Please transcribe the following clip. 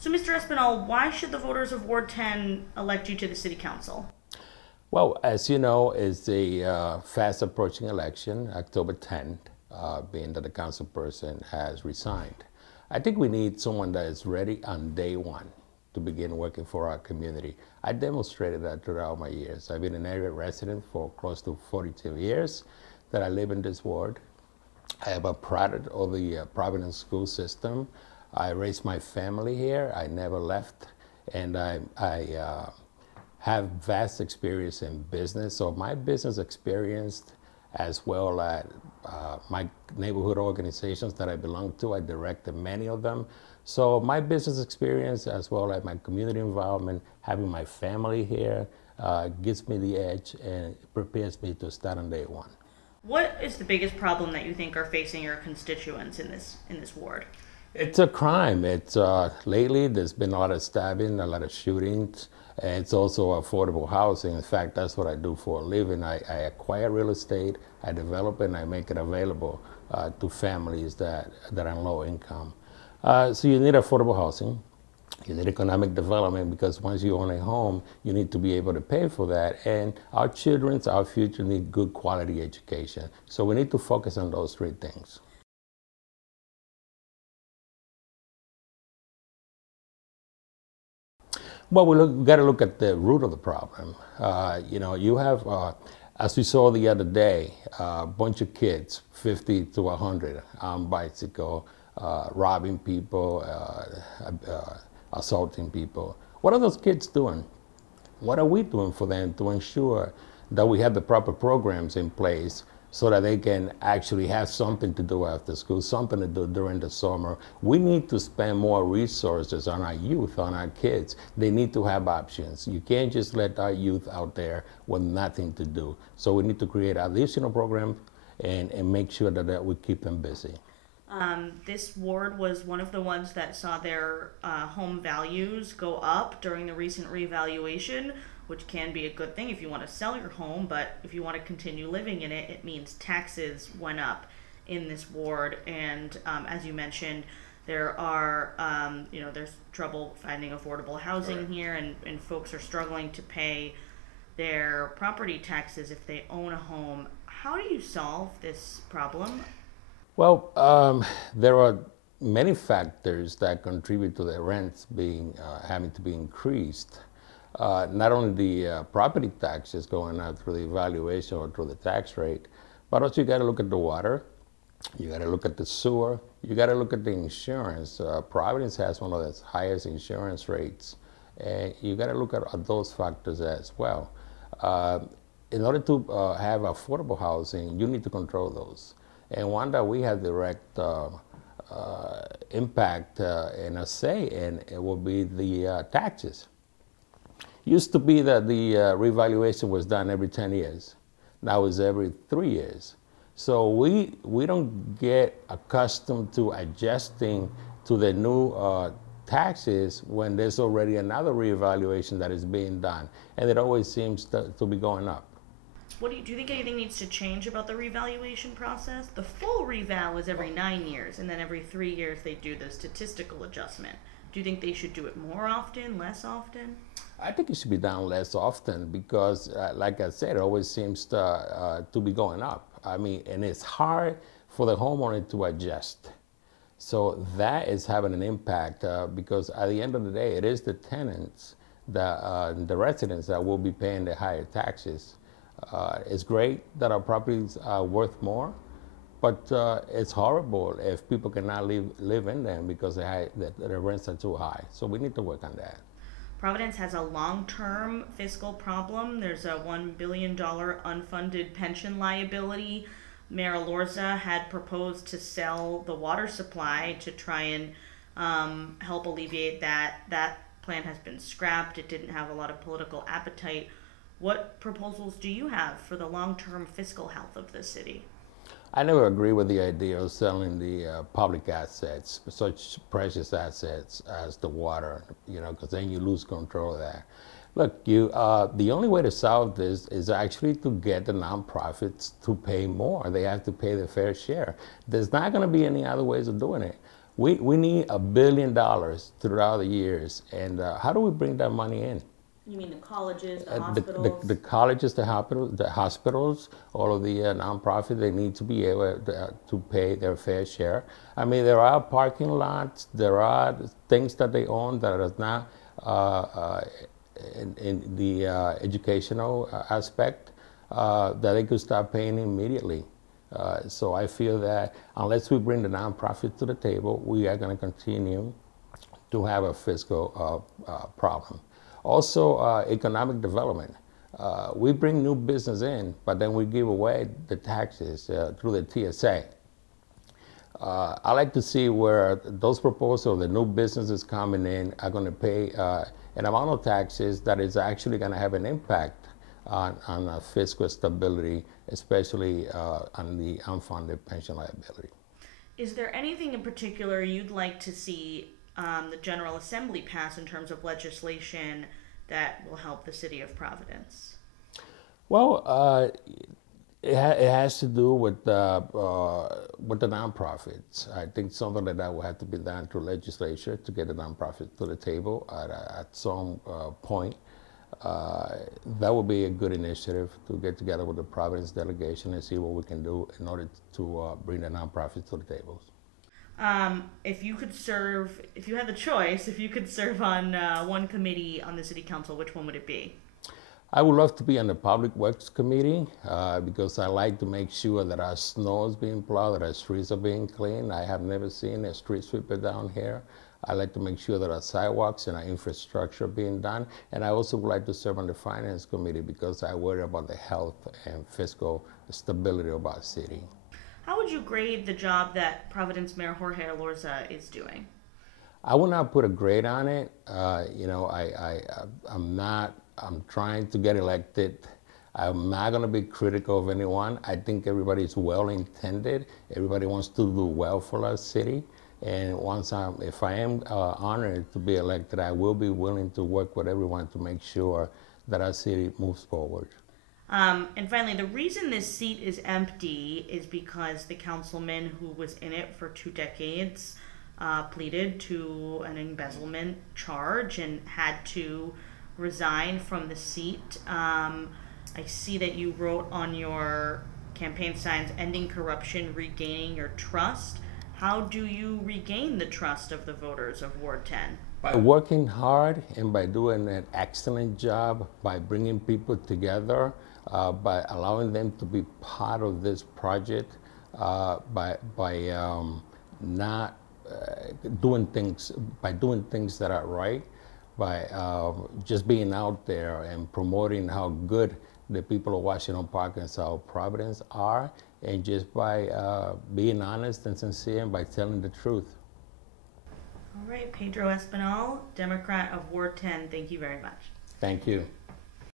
So, Mr. Espinal, why should the voters of Ward 10 elect you to the City Council? Well, as you know, it's a fast approaching election, October 10th, being that the council person has resigned. I think we need someone that is ready on day one to begin working for our community. I demonstrated that throughout my years. I've been an area resident for close to 42 years that I live in this ward. I am a product of the Providence school system. I raised my family here. I never left, and I have vast experience in business. So my business experience, as well as my neighborhood organizations that I belong to, I directed many of them. So my business experience, as well as my community involvement, having my family here, gives me the edge and prepares me to start on day one. What is the biggest problem that you think are facing your constituents in this ward? It's a crime. It's lately there's been a lot of stabbing, a lot of shootings, and it's also affordable housing. In fact, that's what I do for a living. I acquire real estate, I develop it, and I make it available to families that are on low income. So you need affordable housing. You need economic development, because once you own a home, you need to be able to pay for that. And our children, our future, need good quality education. So we need to focus on those three things. Well, we got to look at the root of the problem. You have, as we saw the other day, a bunch of kids, 50 to 100, on bicycle, robbing people, assaulting people. What are those kids doing? What are we doing for them to ensure that we have the proper programs in place so that they can actually have something to do after school, something to do during the summer? We need to spend more resources on our youth, on our kids. They need to have options. You can't just let our youth out there with nothing to do. So we need to create additional programs and make sure that we keep them busy. This ward was one of the ones that saw their home values go up during the recent revaluation, which can be a good thing if you want to sell your home, but if you want to continue living in it, it means taxes went up in this ward. And as you mentioned, there are, there's trouble finding affordable housing here, and folks are struggling to pay their property taxes if they own a home. How do you solve this problem? Well, there are many factors that contribute to the rents being having to be increased. Not only the property taxes going up through the valuation or through the tax rate, but also you got to look at the water, you got to look at the sewer, you got to look at the insurance. Providence has one of the highest insurance rates, and you got to look at those factors as well. In order to have affordable housing, you need to control those. And one that we have direct impact and a say in, it will be the taxes. Used to be that the revaluation was done every 10 years. Now it's every 3 years. So we don't get accustomed to adjusting to the new taxes when there's already another reevaluation that is being done. And it always seems to be going up. Do you think anything needs to change about the revaluation process? The full reval is every 9 years, and then every 3 years they do the statistical adjustment. Do you think they should do it more often, less often? I think it should be done less often because, like I said, it always seems to be going up. I mean, and it's hard for the homeowner to adjust. So that is having an impact because at the end of the day, it is the tenants, the residents that will be paying the higher taxes. It's great that our properties are worth more, but it's horrible if people cannot live in them because the rents are too high. So we need to work on that. Providence has a long-term fiscal problem. There's a $1 billion unfunded pension liability. Mayor Lorza had proposed to sell the water supply to try and help alleviate that. That plan has been scrapped. It didn't have a lot of political appetite. What proposals do you have for the long-term fiscal health of the city? I never agree with the idea of selling the public assets, such precious assets as the water, because then you lose control of that. Look, the only way to solve this is actually to get the nonprofits to pay more. They have to pay their fair share. There's not going to be any other ways of doing it. We need $1 billion throughout the years, and how do we bring that money in? You mean the colleges, the hospitals? The colleges, the hospitals, all of the nonprofits, they need to be able to pay their fair share. I mean, there are parking lots, there are things that they own that are not in the educational aspect that they could start paying immediately. So I feel that unless we bring the nonprofits to the table, we are going to continue to have a fiscal problem. Also, economic development. We bring new business in, but then we give away the taxes through the TSA. I like to see where those proposals, the new businesses coming in, are going to pay an amount of taxes that is actually going to have an impact on fiscal stability, especially on the unfunded pension liability. Is there anything in particular you'd like to see the General Assembly pass in terms of legislation that will help the city of Providence? Well, it has to do with the nonprofits. I think something like that will have to be done through legislature to get the nonprofits to the table at some point. That would be a good initiative to get together with the Providence delegation and see what we can do in order to bring the nonprofits to the tables. If you had the choice, if you could serve on one committee on the city council, which one would it be? I would love to be on the Public Works Committee because I like to make sure that our snow is being plowed, that our streets are being cleaned. I have never seen a street sweeper down here. I like to make sure that our sidewalks and our infrastructure are being done. And I also would like to serve on the Finance Committee because I worry about the health and fiscal stability of our city. How would you grade the job that Providence Mayor Jorge Elorza is doing? I would not put a grade on it. I'm trying to get elected. I'm not going to be critical of anyone. I think everybody's well-intended. Everybody wants to do well for our city. And if I am honored to be elected, I will be willing to work with everyone to make sure that our city moves forward. And finally, the reason this seat is empty is because the councilman who was in it for 2 decades pleaded to an embezzlement charge and had to resign from the seat. I see that you wrote on your campaign signs, ending corruption, regaining your trust. How do you regain the trust of the voters of Ward 10? By working hard and by doing an excellent job, by bringing people together, by allowing them to be part of this project, by doing things that are right, by just being out there and promoting how good the people of Washington Park and South Providence are, and just by being honest and sincere and by telling the truth. All right, Pedro Espinal, Democrat of Ward 10, thank you very much. Thank you.